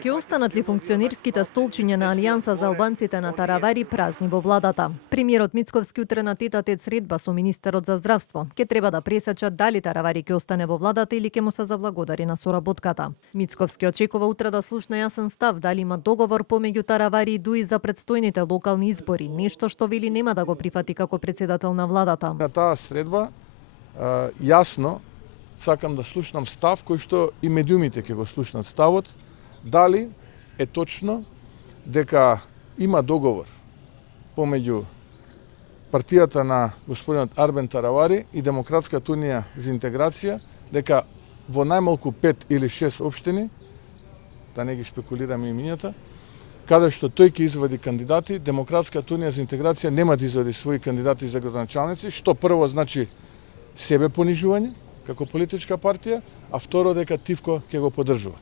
Ке останат ли функционерските столчиња на Алијанса за албанците на Таравари празни во владата? Премиерот Мицковски утре на тет-а-тет средба со министерот за здравство ќе треба да пресечат дали Таравари ќе остане во владата или ќе му се заблагодари на соработката. Мицковски очекува утре да слушне јасен став дали има договор помеѓу Таравари и Дуи за предстојните локални избори, нешто што вели нема да го прифати како председател на владата. На таа средба јасно сакам да слушнам став кој што и медиумите ќе го слушнат ставот, дали е точно дека има договор помеѓу партијата на господинот Арбен Таравари и Демократската унија за интеграција, дека во најмалку 5 или 6 општини, да не ги шпекулираме имињата, каде што тој ќе извади кандидати, Демократската унија за интеграција нема да извади своји кандидати за градоначалници, што прво значи себе понижување како политичка партија, а второ дека Тивко ќе го поддржува.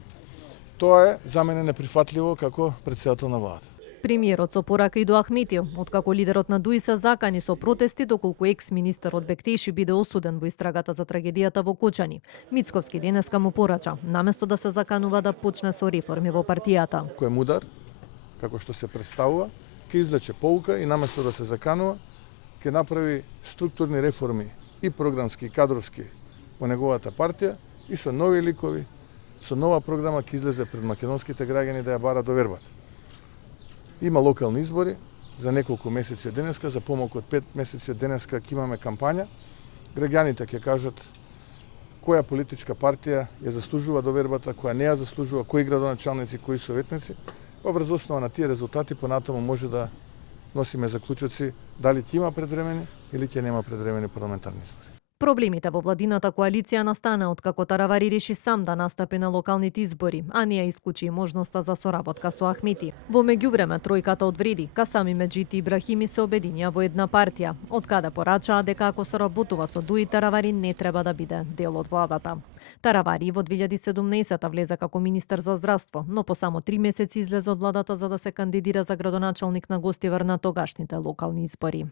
Тоа е за мене неприфатливо како председател на владата. Премиерот со порака и до Ахметио, откако лидерот на Дуи се закани со протести доколку екс-министерот Бектеши биде осуден во истрагата за трагедијата во Кочани. Мицковски денеска му порача, наместо да се заканува да почне со реформи во партијата. Кој е мудар, како што се представува, ќе извлече поука и наместо да се заканува, ќе направи структурни реформи и програмски и кадровски во неговата партија и со нови ликови, со нова програма ќе излезе пред македонските граѓани да ја бара довербата. Има локални избори за неколку месеци од денеска, за помалку од 5 месеци од денеска ќе имаме кампања. Граѓаните ќе кажат која политичка партија ја заслужува довербата, која не ја заслужува, кои градоначалници, кои советници. Во врз основа на тие резултати понатаму може да носиме заклучоци дали ќе има предвремени или ќе нема предвремени парламентарни избори. Проблемите во владината коалиција настана откако Таравари реши сам да настапи на локалните избори, а не ја исклучи и можноста за соработка со Ахмети. Во меѓувреме тројката од Вреди, Касами Меджити и Ибрахими се обединија во една партија, од каде порачаа дека ако се работува со Дуи, Таравари не треба да биде дел од владата. Таравари во 2017 влезе како министер за здравство, но по само 3 месеци излезе од владата за да се кандидира за градоначалник на Гостивар на тогашните локални избори.